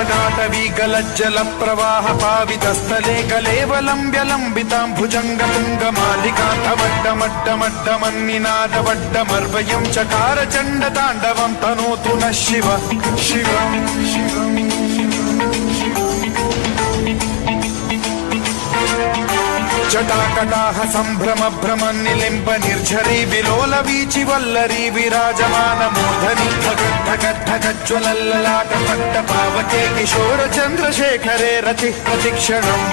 जटाटवीकलज्जल प्रवाह पावितस्थले कलेवलम्ब्यलम्बिताम्भुजङ्गतुङ्गमालिकान्तवड्डमड्डमड्डमन्निनादवड्डमर्वयं चकार चण्डताण्डवं तनोतु नः शिव शिवं शिवम् जटाकटाह सम्भ्रम भ्रमन्निलिम्ब निर्झरी विलोल वीचि वल्लरी विराजमान मूर्धनि धगद्धगद्धगज्ज्वलल्ललाट पट्ट पावके किशोर चन्द्रशेखरे रति प्रतिक्षणम्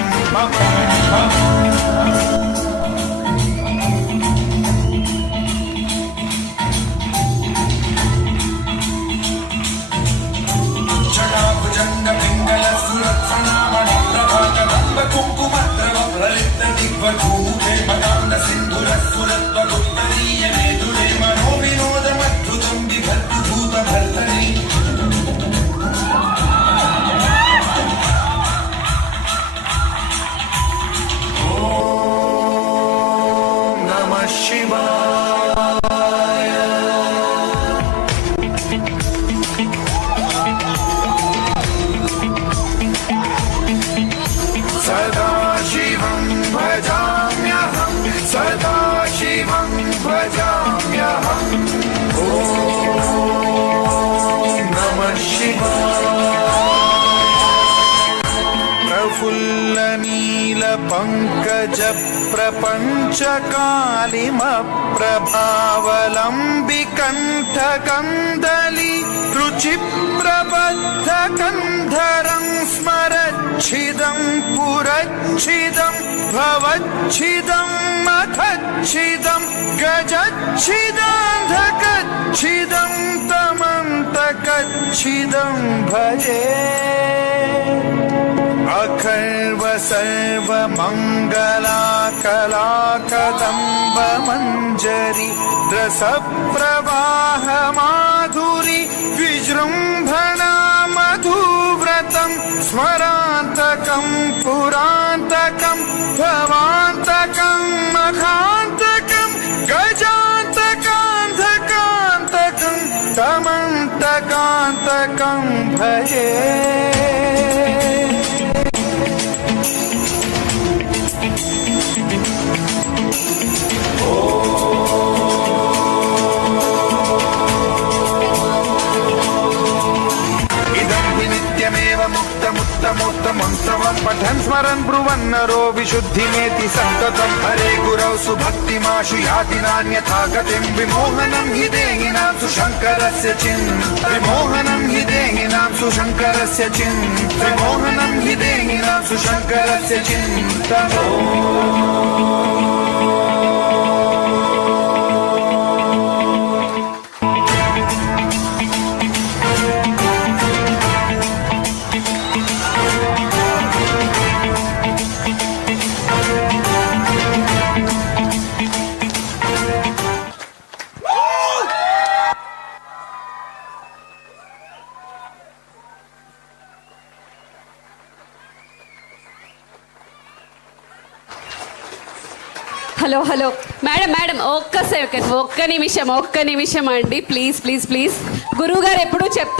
जटाभुजङ्ग पिङ्गल सुरत्सनामणिप्रभातदम्ब कुङ्कुमद्रव ललित दिग्वधूते मदान्द सिन्धुरस्फुरत्वगुप्तरीय मेदुरे मनोविनोदमद्भुतं बिभर्तु भूतभर्तरि ॐ नमः शिवाय। सदा शिवं भजाम्यहं सदा शिवं भजाम्यहम् ॐ नमः शिवाय। प्रफुल्लनीलपङ्कज प्रपञ्चकालिमप्रभावलम्बिकण्ठकन्दली रुचिप्रबद्धकन्धरं स्मरच्छिदं पुरच्छिदं भवच्छिदं मखच्छिदं गजच्छिदान्धकच्छिदं तमन्तकच्छिदं भजे अखर्व सर्वमङ्गलाकलाकदम्ब मञ्जरी रसप्रवाह माधुरी विजृम्भणा मधुव्रतं स्मरान्तकं पुरान्तकं भवान्तकं मखान्तकं गजान्तकान्धकान्तकं तमन्तकान्तकं भजे मुक्तमुत्तमोत्तमं पठन् स्मरन् ब्रुवन्नरो विशुद्धिमेति सन्ततं हरे गुरौ सुभक्तिमाशु याति नान्यथा गतिं विमोहनं हि देहिनां सुशङ्करस्य विमोहनं हि देहिनां सुशङ्करस्य विमोहनं हि देहिनां सुशङ्करस्य चिन्तनम् హలో హలో మేడం మేడం ఒక్క నిమిషం అండి ప్లీజ్ ప్లీజ్ ప్లీజ్ గురువు గారు ఎప్పుడూ చెప్తారు